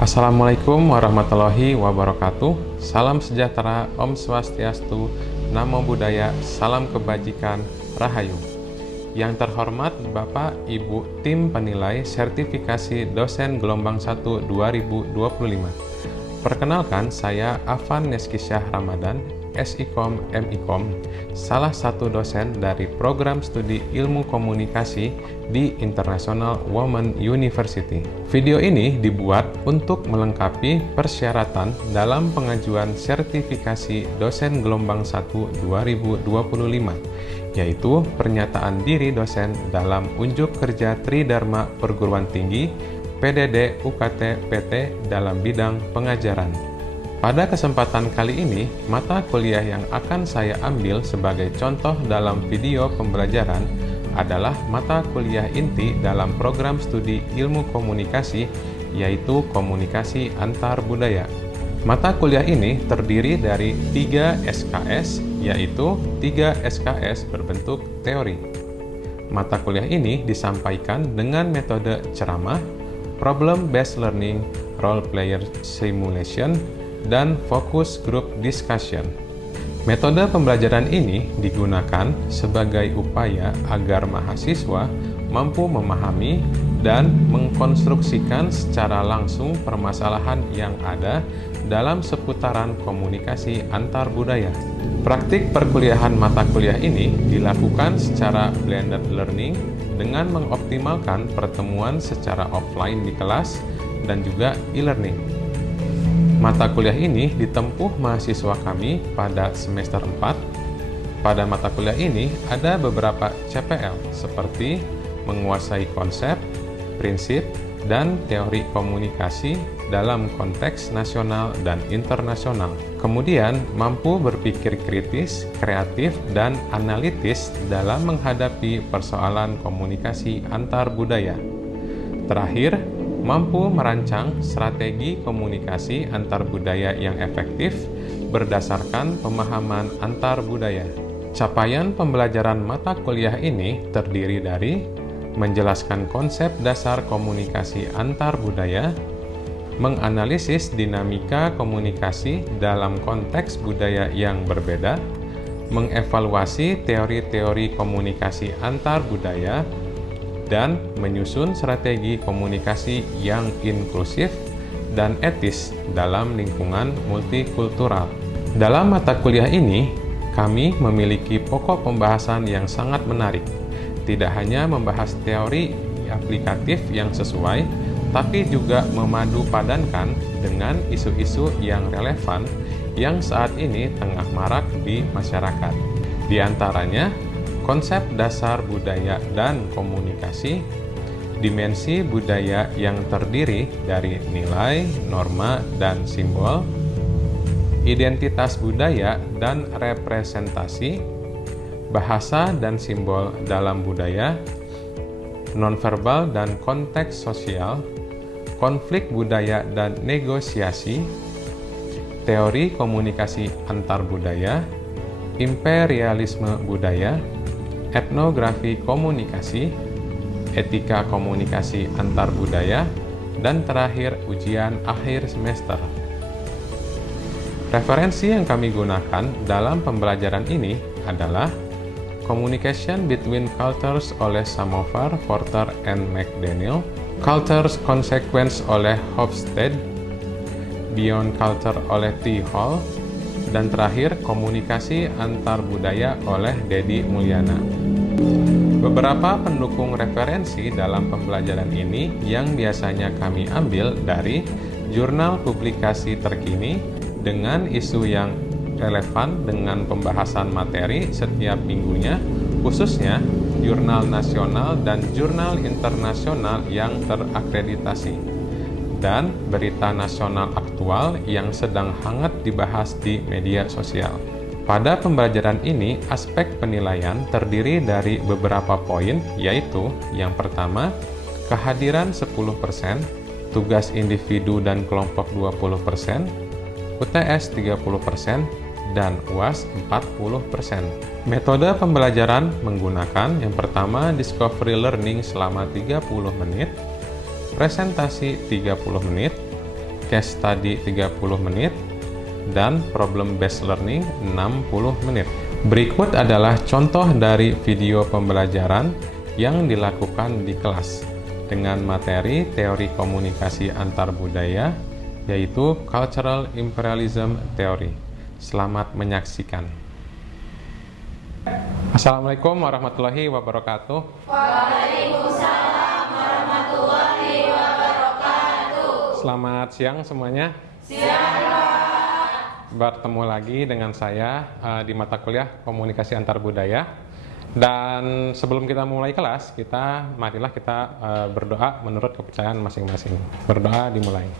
Assalamualaikum warahmatullahi wabarakatuh. Salam sejahtera, Om Swastiastu, Namo Buddhaya, salam kebajikan, Rahayu. Yang terhormat Bapak Ibu Tim Penilai Sertifikasi Dosen Gelombang 1 2025. Perkenalkan, saya Afan Neskisyah Ramadan, SIKOM MIKOM, salah satu dosen dari program studi ilmu komunikasi di International Women University. Video ini dibuat untuk melengkapi persyaratan dalam pengajuan sertifikasi dosen gelombang 1 2025, yaitu pernyataan diri dosen dalam unjuk kerja Tridharma Perguruan Tinggi PDD UKT PT dalam bidang pengajaran. Pada kesempatan kali ini, mata kuliah yang akan saya ambil sebagai contoh dalam video pembelajaran adalah mata kuliah inti dalam program studi ilmu komunikasi, yaitu komunikasi antar budaya. Mata kuliah ini terdiri dari 3 SKS, yaitu 3 SKS berbentuk teori. Mata kuliah ini disampaikan dengan metode ceramah, problem-based learning, role-player simulation, dan focus group discussion. Metode pembelajaran ini digunakan sebagai upaya agar mahasiswa mampu memahami dan mengkonstruksikan secara langsung permasalahan yang ada dalam seputaran komunikasi antar budaya. Praktik perkuliahan mata kuliah ini dilakukan secara blended learning dengan mengoptimalkan pertemuan secara offline di kelas dan juga e-learning. Mata kuliah ini ditempuh mahasiswa kami pada semester 4. Pada mata kuliah ini ada beberapa CPL seperti menguasai konsep, prinsip, dan teori komunikasi dalam konteks nasional dan internasional. Kemudian mampu berpikir kritis, kreatif, dan analitis dalam menghadapi persoalan komunikasi antar budaya. Terakhir, mampu merancang strategi komunikasi antar budaya yang efektif berdasarkan pemahaman antar budaya. Capaian pembelajaran mata kuliah ini terdiri dari menjelaskan konsep dasar komunikasi antar budaya, menganalisis dinamika komunikasi dalam konteks budaya yang berbeda, mengevaluasi teori-teori komunikasi antar budaya, dan menyusun strategi komunikasi yang inklusif dan etis dalam lingkungan multikultural. Dalam mata kuliah ini, kami memiliki pokok pembahasan yang sangat menarik. Tidak hanya membahas teori aplikatif yang sesuai, tapi juga memadu padankan dengan isu-isu yang relevan yang saat ini tengah marak di masyarakat. Di antaranya, konsep dasar budaya dan komunikasi, dimensi budaya yang terdiri dari nilai, norma, dan simbol, identitas budaya dan representasi, bahasa dan simbol dalam budaya, nonverbal dan konteks sosial, konflik budaya dan negosiasi, teori komunikasi antar budaya, imperialisme budaya, etnografi komunikasi, etika komunikasi antar budaya, dan terakhir ujian akhir semester. Referensi yang kami gunakan dalam pembelajaran ini adalah Communication Between Cultures oleh Samovar, Porter, and McDaniel, Cultures Consequence oleh Hofstede, Beyond Culture oleh T. Hall, dan terakhir komunikasi antar budaya oleh Dedi Mulyana. Beberapa pendukung referensi dalam pembelajaran ini yang biasanya kami ambil dari jurnal publikasi terkini dengan isu yang relevan dengan pembahasan materi setiap minggunya, khususnya jurnal nasional dan jurnal internasional yang terakreditasi, dan berita nasional aktual yang sedang hangat dibahas di media sosial. Pada pembelajaran ini, aspek penilaian terdiri dari beberapa poin, yaitu yang pertama, kehadiran 10%, tugas individu dan kelompok 20%, UTS 30%, dan UAS 40%. Metode pembelajaran menggunakan yang pertama discovery learning selama 30 menit, presentasi 30 menit, case study 30 menit, dan problem based learning 60 menit. Berikut adalah contoh dari video pembelajaran yang dilakukan di kelas dengan materi teori komunikasi antar budaya, yaitu Cultural Imperialism Theory. Selamat menyaksikan. Assalamualaikum warahmatullahi wabarakatuh. Waalaikumsalam warahmatullahi wabarakatuh. Selamat siang semuanya. Siang. Bertemu lagi dengan saya di mata kuliah komunikasi antar budaya. Dan sebelum kita mulai kelas, marilah kita berdoa menurut kepercayaan masing-masing. Berdoa dimulai.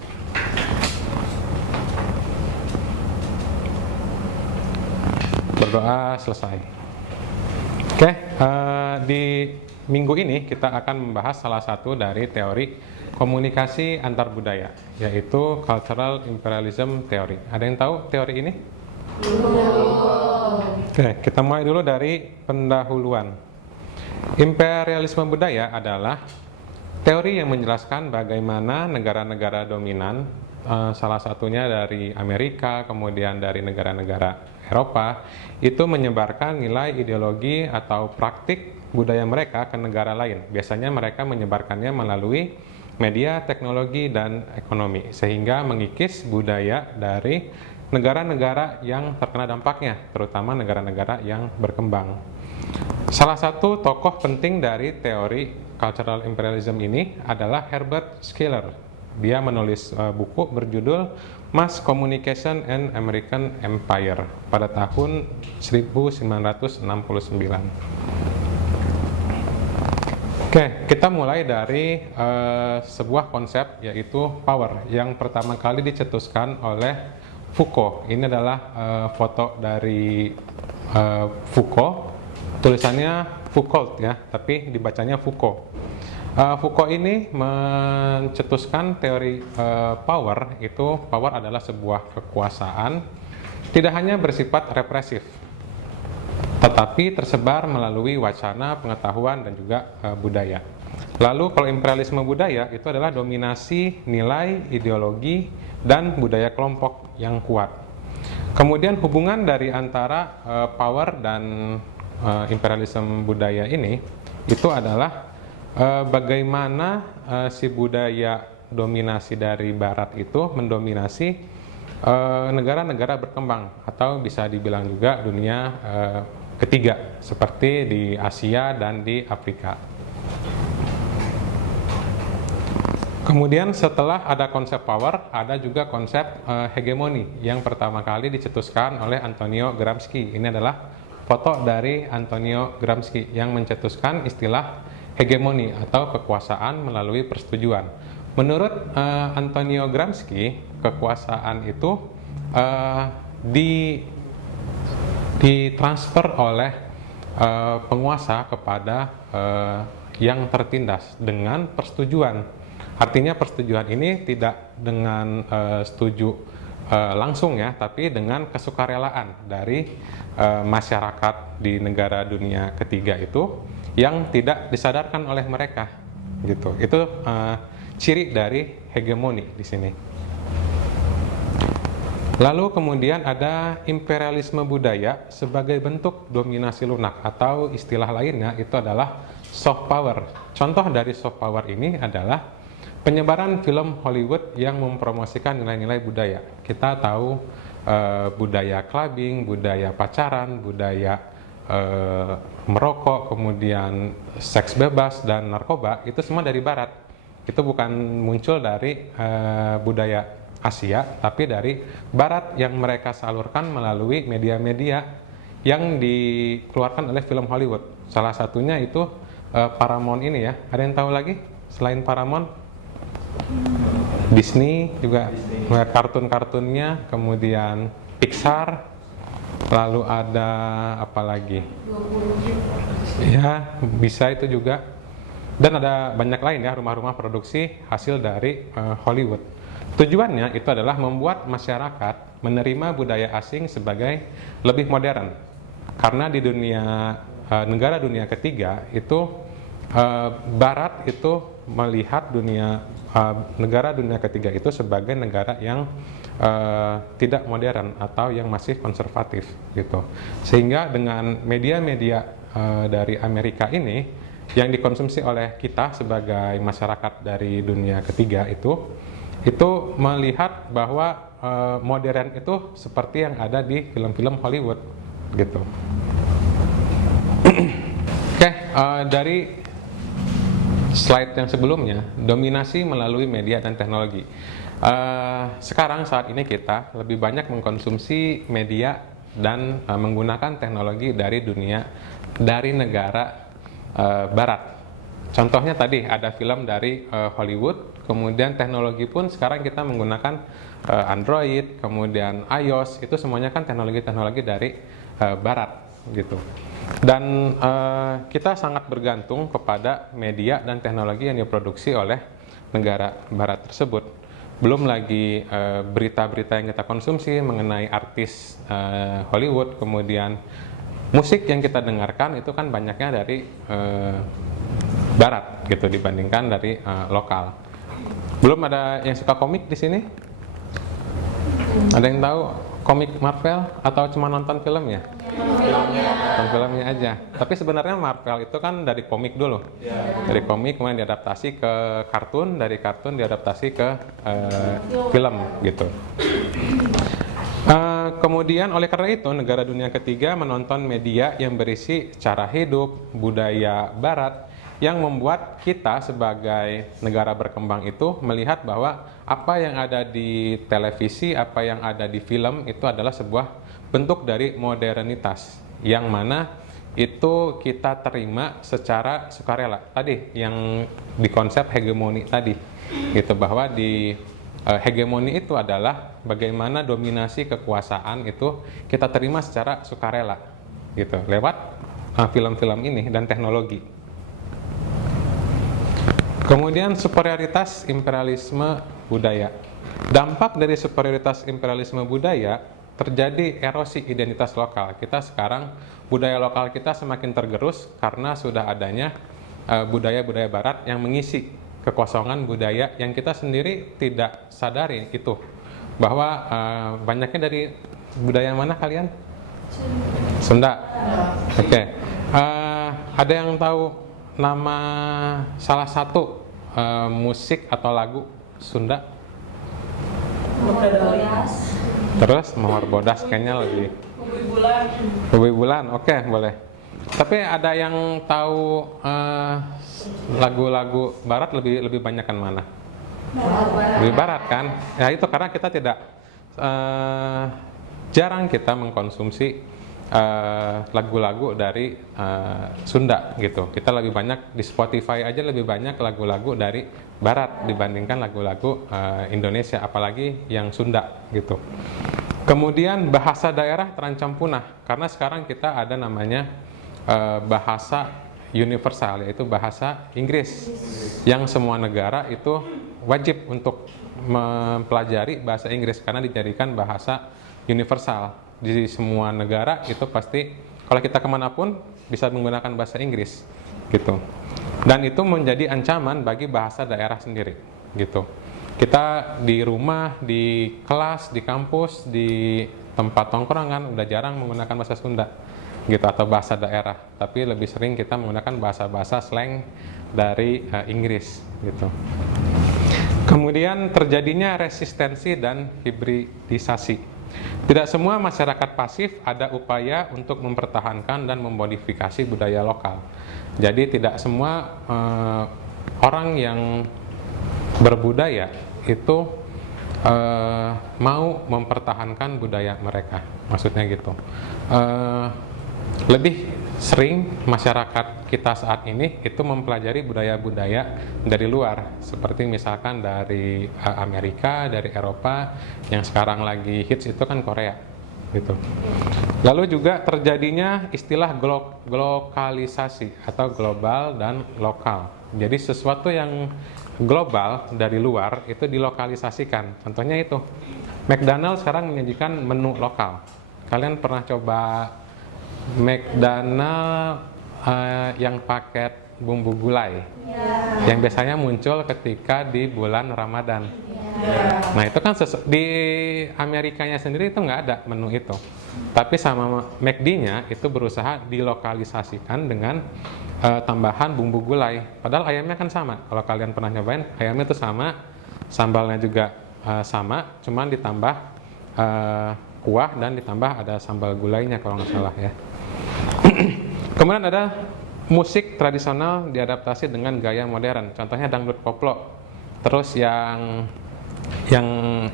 Berdoa selesai. Oke, di minggu ini kita akan membahas salah satu dari teori komunikasi antar budaya, yaitu Cultural Imperialism Theory. Ada yang tahu teori ini? Oke, kita mulai dulu dari pendahuluan. Imperialisme budaya adalah teori yang menjelaskan bagaimana negara-negara dominan, salah satunya dari Amerika, kemudian dari negara-negara Eropa, itu menyebarkan nilai ideologi atau praktik budaya mereka ke negara lain. Biasanya mereka menyebarkannya melalui media, teknologi, dan ekonomi, sehingga mengikis budaya dari negara-negara yang terkena dampaknya, terutama negara-negara yang berkembang. Salah satu tokoh penting dari teori Cultural Imperialism ini adalah Herbert Schiller. Dia menulis buku berjudul Mass Communication and American Empire pada tahun 1969. Oke, kita mulai dari sebuah konsep, yaitu power, yang pertama kali dicetuskan oleh Foucault. Ini adalah foto dari Foucault, tulisannya Foucault ya, tapi dibacanya Foucault. Foucault ini mencetuskan teori power. Itu power adalah sebuah kekuasaan, tidak hanya bersifat represif, tetapi tersebar melalui wacana, pengetahuan, dan juga budaya. Lalu kalau imperialisme budaya itu adalah dominasi nilai, ideologi, dan budaya kelompok yang kuat. Kemudian hubungan dari antara power dan imperialisme budaya ini itu adalah bagaimana si budaya dominasi dari barat itu mendominasi negara-negara berkembang, atau bisa dibilang juga dunia ketiga, seperti di Asia dan di Afrika. Kemudian setelah ada konsep power, ada juga konsep hegemoni yang pertama kali dicetuskan oleh Antonio Gramsci. Ini adalah foto dari Antonio Gramsci yang mencetuskan istilah hegemoni atau kekuasaan melalui persetujuan. Menurut Antonio Gramsci, kekuasaan itu ditransfer oleh penguasa kepada yang tertindas dengan persetujuan. Artinya persetujuan ini tidak dengan setuju langsung ya, tapi dengan kesukarelaan dari masyarakat di negara dunia ketiga itu yang tidak disadarkan oleh mereka, gitu. Itu ciri dari hegemoni di sini. Lalu kemudian ada imperialisme budaya sebagai bentuk dominasi lunak, atau istilah lainnya itu adalah soft power. Contoh dari soft power ini adalah penyebaran film Hollywood yang mempromosikan nilai-nilai budaya. Kita tahu budaya clubbing, budaya pacaran, budaya merokok, kemudian seks bebas, dan narkoba, itu semua dari barat. Itu bukan muncul dari budaya Asia, tapi dari barat yang mereka salurkan melalui media-media yang dikeluarkan oleh film Hollywood. Salah satunya itu Paramount ini ya. Ada yang tahu lagi selain Paramount? Disney juga, kartun-kartunnya, kemudian Pixar, lalu ada apa lagi? Ya, bisa itu juga. Dan ada banyak lain ya, rumah-rumah produksi hasil dari Hollywood. Tujuannya itu adalah membuat masyarakat menerima budaya asing sebagai lebih modern. Karena di negara dunia ketiga itu Barat itu melihat negara dunia ketiga itu sebagai negara yang tidak modern atau yang masih konservatif gitu. Sehingga dengan media-media dari Amerika ini yang dikonsumsi oleh kita sebagai masyarakat dari dunia ketiga itu melihat bahwa modern itu seperti yang ada di film-film Hollywood gitu. Oke, dari slide yang sebelumnya, dominasi melalui media dan teknologi. Sekarang saat ini kita lebih banyak mengkonsumsi media dan menggunakan teknologi dari negara Barat. Contohnya tadi ada film dari Hollywood, kemudian teknologi pun sekarang kita menggunakan Android, kemudian iOS, itu semuanya kan teknologi-teknologi dari Barat gitu. Dan kita sangat bergantung kepada media dan teknologi yang diproduksi oleh negara Barat tersebut. Belum lagi berita-berita yang kita konsumsi mengenai artis Hollywood, kemudian musik yang kita dengarkan itu kan banyaknya dari Barat gitu dibandingkan dari lokal. Belum ada yang suka komik di sini? Ada yang tahu komik Marvel atau cuma nonton filmnya? Nonton filmnya aja. Tapi sebenarnya Marvel itu kan dari komik dulu. Dari komik kemudian diadaptasi ke kartun, dari kartun diadaptasi ke film gitu. Kemudian oleh karena itu negara dunia ketiga menonton media yang berisi cara hidup, budaya Barat yang membuat kita sebagai negara berkembang itu melihat bahwa apa yang ada di televisi, apa yang ada di film itu adalah sebuah bentuk dari modernitas yang mana itu kita terima secara sukarela. Tadi yang di konsep hegemoni tadi gitu, bahwa di hegemoni itu adalah bagaimana dominasi kekuasaan itu kita terima secara sukarela gitu lewat film-film ini dan teknologi. Kemudian superioritas imperialisme budaya. Dampak dari superioritas imperialisme budaya terjadi erosi identitas lokal. Kita sekarang budaya lokal kita semakin tergerus karena sudah adanya budaya-budaya Barat yang mengisi kekosongan budaya yang kita sendiri tidak sadari itu. Bahwa banyaknya dari budaya mana kalian? Sunda. Oke. Ada yang tahu nama salah satu musik atau lagu Sunda? Terus Mawar Bodas kayaknya lebih. Bubi Bulan, oke boleh. Tapi ada yang tahu lagu-lagu Barat lebih banyak kan mana? Lebih Barat kan? Ya itu karena kita tidak jarang kita mengkonsumsi lagu-lagu dari Sunda gitu. Kita lebih banyak di Spotify aja lebih banyak lagu-lagu dari Barat dibandingkan lagu-lagu Indonesia, apalagi yang Sunda gitu. Kemudian bahasa daerah terancam punah karena sekarang kita ada namanya bahasa universal, yaitu bahasa Inggris yang semua negara itu wajib untuk mempelajari bahasa Inggris karena dijadikan bahasa universal. Di semua negara itu pasti kalau kita kemanapun bisa menggunakan bahasa Inggris gitu. Dan itu menjadi ancaman bagi bahasa daerah sendiri gitu. Kita di rumah, di kelas, di kampus, di tempat tongkrongan udah jarang menggunakan bahasa Sunda gitu atau bahasa daerah, tapi lebih sering kita menggunakan bahasa-bahasa slang dari Inggris gitu. Kemudian terjadinya resistensi dan hibridisasi. Tidak semua masyarakat pasif ada upaya untuk mempertahankan dan memodifikasi budaya lokal. Jadi tidak semua orang yang berbudaya itu mau mempertahankan budaya mereka. Maksudnya gitu. Lebih sering masyarakat kita saat ini itu mempelajari budaya-budaya dari luar, seperti misalkan dari Amerika, dari Eropa, yang sekarang lagi hits itu kan Korea gitu. Lalu juga terjadinya istilah globalisasi atau global dan lokal. Jadi sesuatu yang global dari luar itu dilokalisasikan. Contohnya itu McDonald's sekarang menyajikan menu lokal. Kalian pernah coba McDonald yang paket bumbu gulai yang biasanya muncul ketika di bulan Ramadan. Nah itu kan di Amerikanya sendiri itu nggak ada menu itu, tapi sama McD-nya itu berusaha dilokalisasikan dengan tambahan bumbu gulai. Padahal ayamnya kan sama. Kalau kalian pernah nyobain, ayamnya itu sama, sambalnya juga sama, cuman ditambah kuah dan ditambah ada sambal gulainya kalau nggak salah ya. Kemudian ada musik tradisional diadaptasi dengan gaya modern. Contohnya dangdut koplo. Terus yang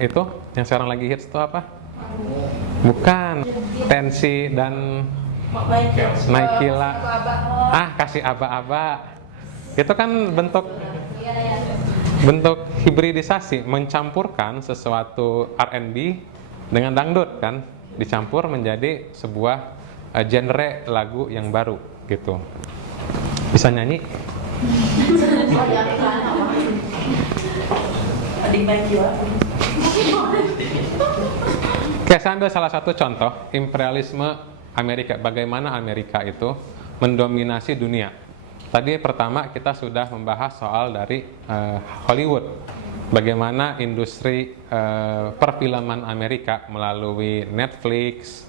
itu yang sekarang lagi hits itu apa? Bukan. Tensi dan Naikila. Kasih aba-aba. Itu kan bentuk hibridisasi, mencampurkan sesuatu R&B dengan dangdut kan, dicampur menjadi sebuah genre lagu yang baru gitu. Bisa nyanyi? Oke, saya ambil salah satu contoh imperialisme Amerika. Bagaimana Amerika itu mendominasi dunia. Tadi pertama kita sudah membahas soal dari Hollywood. Bagaimana industri perfilman Amerika melalui Netflix,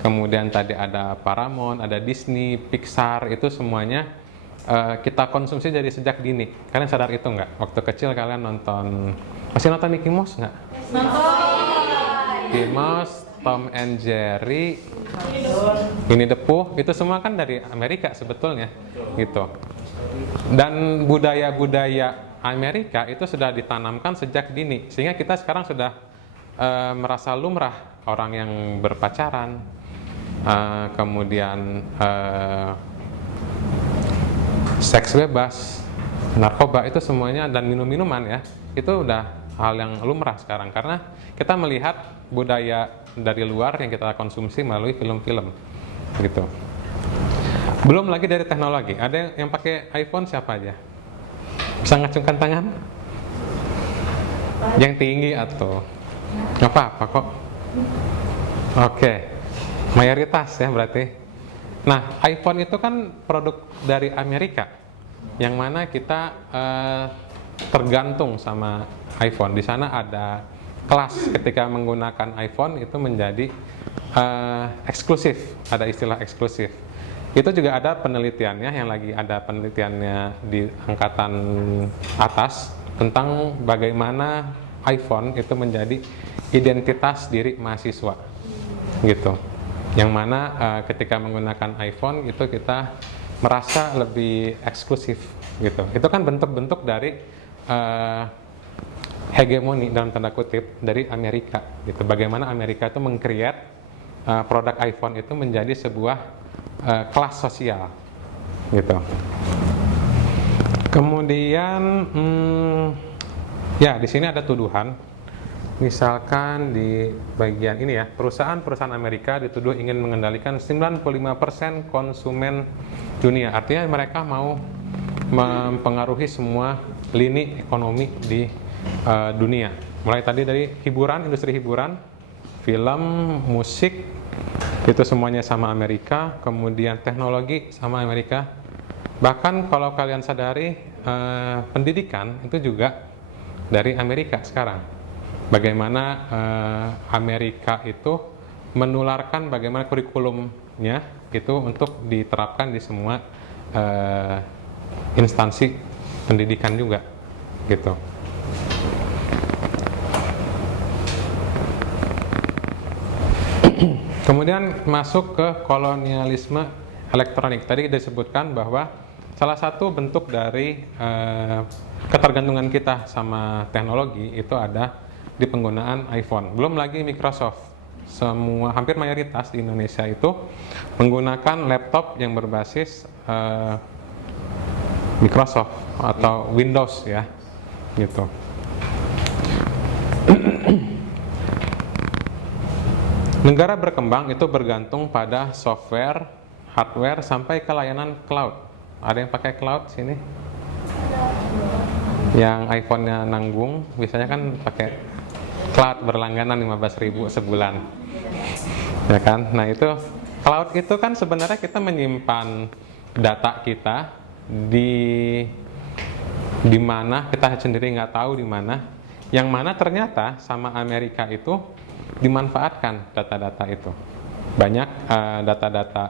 kemudian tadi ada Paramount, ada Disney, Pixar, itu semuanya kita konsumsi dari sejak dini. Kalian sadar itu nggak? Waktu kecil kalian masih nonton Mickey Mouse nggak? Mickey Mouse, Tom and Jerry, Winnie the Pooh, itu semua kan dari Amerika sebetulnya, gitu. Dan budaya-budaya Amerika itu sudah ditanamkan sejak dini, sehingga kita sekarang sudah merasa lumrah orang yang berpacaran, kemudian seks bebas, narkoba, itu semuanya, dan minum-minuman ya, itu udah hal yang lumrah sekarang karena kita melihat budaya dari luar yang kita konsumsi melalui film-film gitu. Belum lagi dari teknologi. Ada yang pakai iPhone siapa aja? Bisa ngacungkan tangan? Yang tinggi atau nggak apa-apa kok. Oke, mayoritas ya berarti. Nah, iPhone itu kan produk dari Amerika, yang mana kita tergantung sama iPhone. Di sana ada kelas ketika menggunakan iPhone itu menjadi eksklusif, ada istilah eksklusif. Itu juga ada penelitiannya, yang lagi ada penelitiannya di angkatan atas tentang bagaimana iPhone itu menjadi identitas diri mahasiswa, gitu. Yang mana ketika menggunakan iPhone itu kita merasa lebih eksklusif, gitu. Itu kan bentuk-bentuk dari hegemoni dalam tanda kutip dari Amerika, gitu. Bagaimana Amerika itu meng-create produk iPhone itu menjadi sebuah kelas sosial, gitu. Kemudian ya di sini ada tuduhan. Misalkan di bagian ini ya, perusahaan-perusahaan Amerika dituduh ingin mengendalikan 95% konsumen dunia. Artinya mereka mau mempengaruhi semua lini ekonomi di dunia. Mulai tadi dari hiburan, industri hiburan, film, musik, itu semuanya sama Amerika. Kemudian teknologi sama Amerika. Bahkan kalau kalian sadari, pendidikan itu juga dari Amerika sekarang. Bagaimana Amerika itu menularkan bagaimana kurikulumnya itu untuk diterapkan di semua instansi pendidikan juga, gitu. Kemudian masuk ke kolonialisme elektronik. Tadi disebutkan bahwa salah satu bentuk dari ketergantungan kita sama teknologi itu ada di penggunaan iPhone. Belum lagi Microsoft. Hampir mayoritas di Indonesia itu menggunakan laptop yang berbasis Microsoft atau Windows ya, gitu. Negara berkembang itu bergantung pada software, hardware, sampai ke layanan cloud. Ada yang pakai cloud sini? Yang iPhone-nya nanggung, biasanya kan pakai cloud berlangganan 15.000 sebulan, ya kan? Nah itu cloud itu kan sebenarnya kita menyimpan data kita di mana kita sendiri nggak tahu di mana, yang mana ternyata sama Amerika itu dimanfaatkan data-data itu. Banyak data-data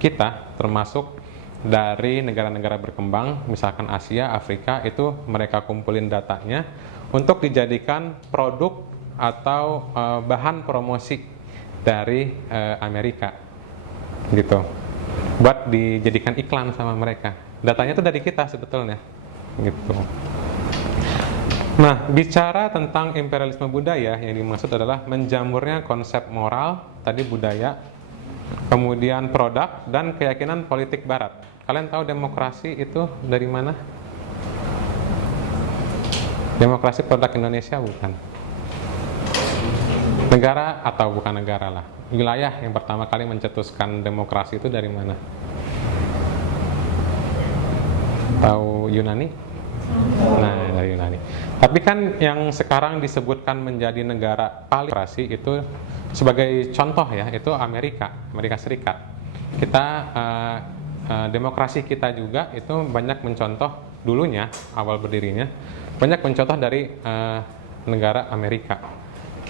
kita termasuk dari negara-negara berkembang, misalkan Asia, Afrika, itu mereka kumpulin datanya untuk dijadikan produk atau bahan promosi dari Amerika, gitu, buat dijadikan iklan sama mereka. Datanya itu dari kita sebetulnya, gitu. Nah, bicara tentang imperialisme budaya, yang dimaksud adalah menjamurnya konsep moral, tadi budaya, kemudian produk, dan keyakinan politik Barat. Kalian tahu demokrasi itu dari mana? Demokrasi produk Indonesia bukan? Negara atau bukan negara lah. Wilayah yang pertama kali mencetuskan demokrasi itu dari mana? Tahu Yunani? Nah, dari Yunani. Tapi kan yang sekarang disebutkan menjadi negara paling demokrasi itu sebagai contoh ya, itu Amerika Serikat. Kita demokrasi kita juga itu banyak mencontoh dulunya, awal berdirinya, banyak mencontoh dari negara Amerika.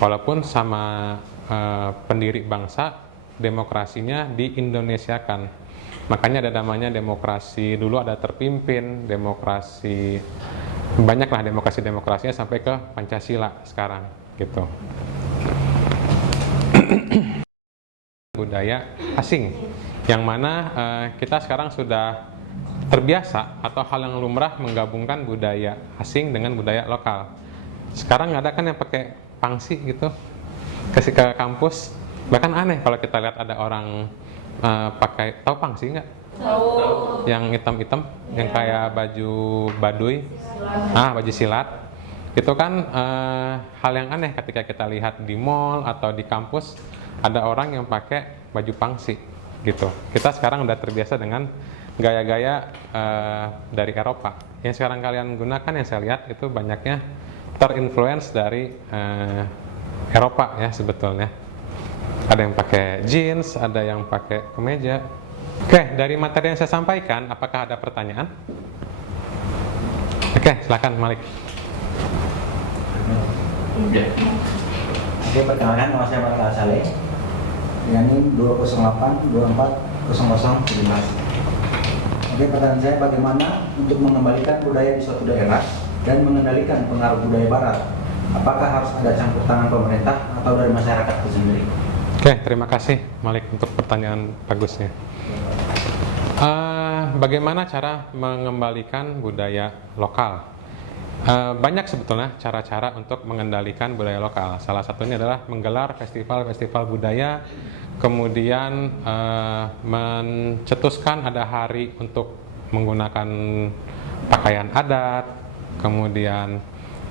Walaupun sama pendiri bangsa, demokrasinya di-Indonesiakan. Makanya ada namanya demokrasi, dulu ada terpimpin, demokrasi, banyaklah demokrasinya sampai ke Pancasila sekarang, gitu. Budaya asing, yang mana kita sekarang sudah terbiasa atau hal yang lumrah menggabungkan budaya asing dengan budaya lokal. Sekarang ada kan yang pakai pangsi gitu, kasih ke kampus, bahkan aneh kalau kita lihat ada orang pakai, tahu pangsi nggak? Tahu. Yang hitam-hitam, yang kayak baju baduy, baju silat. Itu kan hal yang aneh ketika kita lihat di mall atau di kampus ada orang yang pakai baju pangsi gitu. Kita sekarang udah terbiasa dengan gaya-gaya dari Eropa. Yang sekarang kalian gunakan, yang saya lihat itu banyaknya terinfluence dari Eropa ya sebetulnya. Ada yang pakai jeans, ada yang pakai kemeja. Oke, dari materi yang saya sampaikan, apakah ada pertanyaan? Oke, silakan Malik. Oke, perkenalkan nama saya Malik Saleh. Dengan NIM 208240017. Oke, pertanyaan saya, bagaimana untuk mengembalikan budaya di suatu daerah dan mengendalikan pengaruh budaya Barat? Apakah harus ada campur tangan pemerintah atau dari masyarakat itu sendiri? Oke, terima kasih Malik untuk pertanyaan bagusnya. Bagaimana cara mengembalikan budaya lokal? Banyak sebetulnya cara-cara untuk mengendalikan budaya lokal. Salah satunya adalah menggelar festival-festival budaya, kemudian mencetuskan ada hari untuk menggunakan pakaian adat, kemudian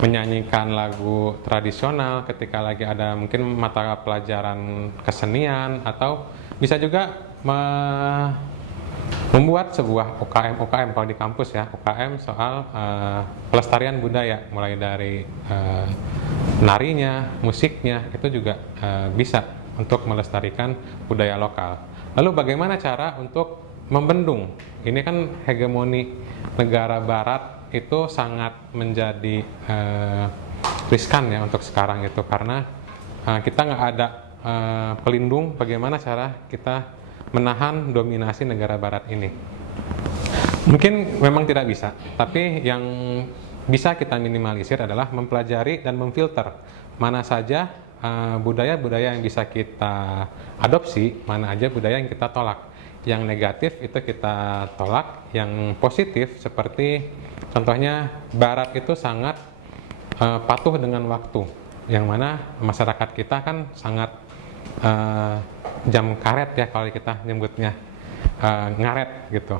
menyanyikan lagu tradisional ketika lagi ada mungkin mata pelajaran kesenian, atau bisa juga membuat sebuah UKM kalau di kampus ya, UKM soal pelestarian budaya, mulai dari narinya, musiknya, itu juga bisa untuk melestarikan budaya lokal. Lalu bagaimana cara untuk membendung? Ini kan hegemoni negara Barat itu sangat menjadi riskan ya untuk sekarang itu, karena kita nggak ada pelindung. Bagaimana cara kita menahan dominasi negara Barat ini? Mungkin memang tidak bisa, tapi yang bisa kita minimalisir adalah mempelajari dan memfilter mana saja budaya-budaya yang bisa kita adopsi, mana aja budaya yang kita tolak. Yang negatif itu kita tolak, yang positif seperti contohnya Barat itu sangat patuh dengan waktu, yang mana masyarakat kita kan sangat jam karet ya kalau kita nyebutnya, ngaret gitu.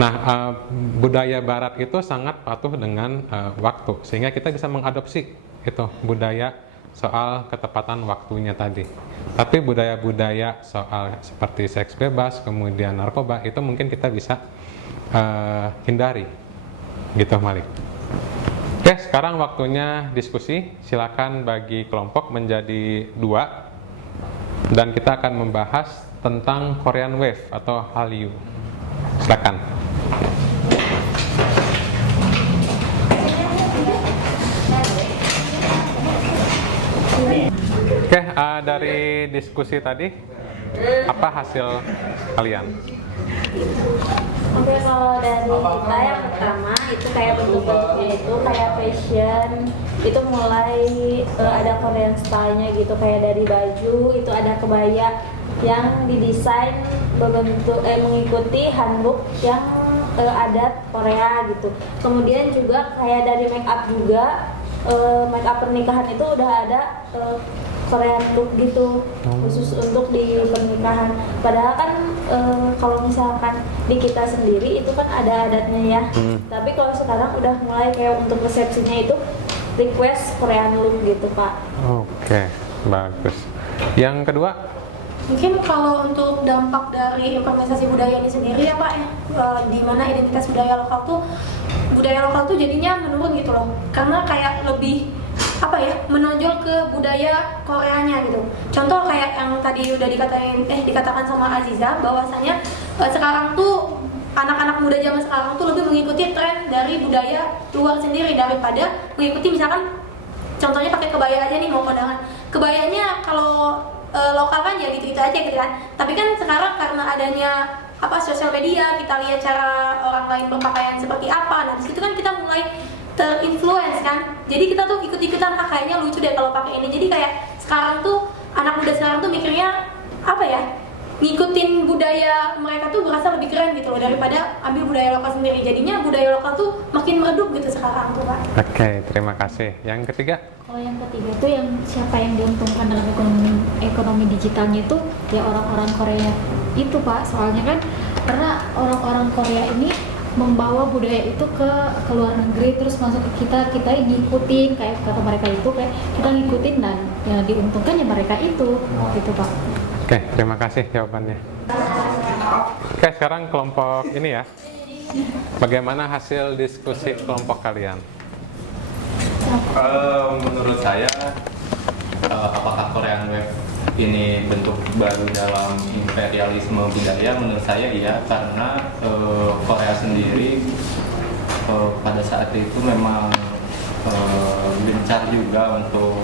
Nah, budaya Barat itu sangat patuh dengan waktu, sehingga kita bisa mengadopsi itu budaya soal ketepatan waktunya tadi. Tapi budaya-budaya soal seperti seks bebas, kemudian narkoba, itu mungkin kita bisa hindari, gitu Malik. Oke, sekarang waktunya diskusi. Silakan bagi kelompok menjadi 2, dan kita akan membahas tentang Korean Wave atau Hallyu. Silakan. Oke, dari diskusi tadi, apa hasil kalian? Oke, kalau dari kita yang pertama itu kayak bentuk-bentuknya itu kayak fashion, itu mulai ada Korean style-nya gitu, kayak dari baju itu ada kebaya yang didesain berbentuk mengikuti hanbok yang adat Korea gitu. Kemudian juga kayak dari make up juga, make up pernikahan itu udah ada Korean look gitu, khusus untuk di pernikahan. Padahal kan kalau misalkan di kita sendiri itu kan ada adatnya ya. Tapi kalau sekarang udah mulai kayak untuk resepsinya itu request Korean look gitu, Pak. Oke, bagus. Yang kedua? Mungkin kalau untuk dampak dari implementasi budaya ini sendiri ya Pak ya, di mana identitas budaya lokal tuh jadinya menurun gitu loh, karena kayak lebih apa ya, menonjol ke budaya Koreanya gitu. Contoh kayak yang tadi udah dikatakan sama Aziza bahwasanya sekarang tuh anak-anak muda zaman sekarang tuh lebih mengikuti tren dari budaya luar sendiri daripada mengikuti misalkan contohnya pakai kebaya aja nih, mau kondangan. Kebayanya kalau lokal kan ya gitu-gitu aja gitu kan. Tapi kan sekarang karena adanya sosial media, kita lihat cara orang lain berpakaian seperti apa. Nah, di situ kan kita mulai terinfluence kan. Jadi kita tuh ikut-ikutan, kayaknya lucu deh kalau pakai ini. Jadi kayak sekarang tuh anak muda sekarang tuh mikirnya ngikutin budaya mereka tuh berasa lebih keren gitu loh daripada ambil budaya lokal sendiri. Jadinya budaya lokal tuh makin meredup gitu sekarang tuh, Pak. Oke, terima kasih. Yang ketiga? Kalau yang ketiga tuh yang siapa yang diuntungkan dalam ekonomi digitalnya itu ya orang-orang Korea itu, Pak. Soalnya kan karena orang-orang Korea ini membawa budaya itu ke luar negeri, terus masuk ke kita ngikutin, kayak kata mereka itu kayak kita ngikutin, dan yang diuntungkan ya mereka itu gitu, Pak. Oke, terima kasih jawabannya. Oke, sekarang kelompok ini ya. Bagaimana hasil diskusi kelompok kalian? Menurut saya, apakah Korean Wave ini bentuk baru dalam imperialisme budaya? Menurut saya iya, karena Korea sendiri pada saat itu memang gencar juga untuk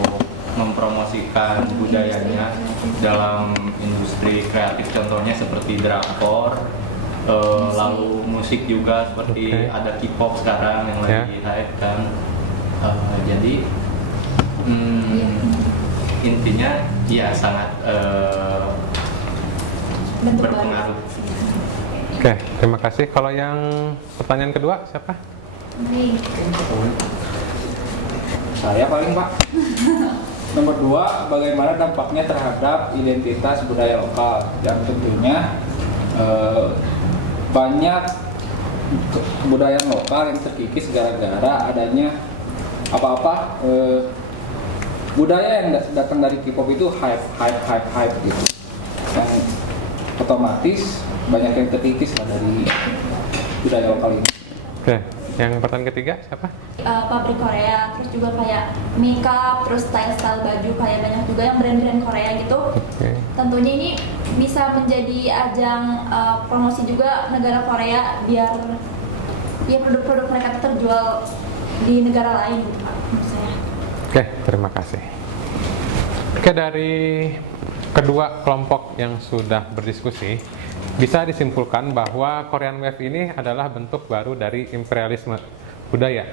mempromosikan budayanya dalam industri kreatif, contohnya seperti drakor, lalu musik juga seperti ada K-pop sekarang yang lagi hype kan. Jadi intinya ya sangat berpengaruh. Oke, terima kasih. Kalau yang pertanyaan kedua siapa? Saya paling, Pak. Nomor 2, bagaimana dampaknya terhadap identitas budaya lokal? Yang tentunya banyak kebudayaan lokal yang terkikis gara-gara adanya budaya yang datang dari K-pop itu hype gitu. Yang otomatis banyak yang terkikis lah dari budaya lokal ini. Oke, yang pertanyaan ketiga siapa? Pabrik Korea, terus juga kayak makeup, terus style baju, kayak banyak juga yang brand-brand Korea gitu. Tentunya ini bisa menjadi ajang promosi juga negara Korea biar produk-produk mereka terjual di negara lain gitu, Pak, menurut saya. Oke, terima kasih. Oke, dari kedua kelompok yang sudah berdiskusi, bisa disimpulkan bahwa Korean Wave ini adalah bentuk baru dari imperialisme budaya,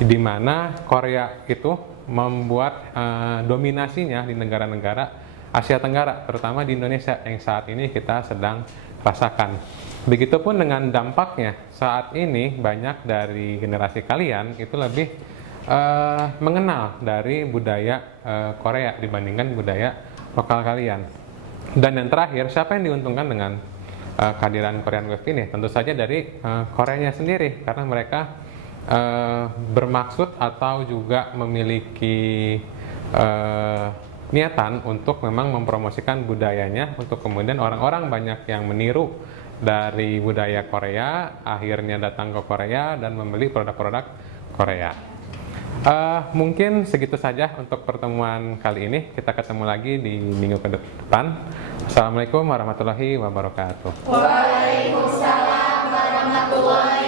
di mana Korea itu membuat dominasinya di negara-negara Asia Tenggara, terutama di Indonesia yang saat ini kita sedang rasakan. Begitupun dengan dampaknya, saat ini banyak dari generasi kalian itu lebih mengenal dari budaya Korea dibandingkan budaya lokal kalian. Dan yang terakhir, siapa yang diuntungkan dengan kehadiran Korean Wave ini? Tentu saja dari Koreanya sendiri, karena mereka bermaksud atau juga memiliki niatan untuk memang mempromosikan budayanya, untuk kemudian orang-orang banyak yang meniru dari budaya Korea, akhirnya datang ke Korea dan membeli produk-produk Korea. Mungkin segitu saja untuk pertemuan kali ini. Kita ketemu lagi di minggu ke depan. Assalamualaikum warahmatullahi wabarakatuh. Waalaikumsalam warahmatullahi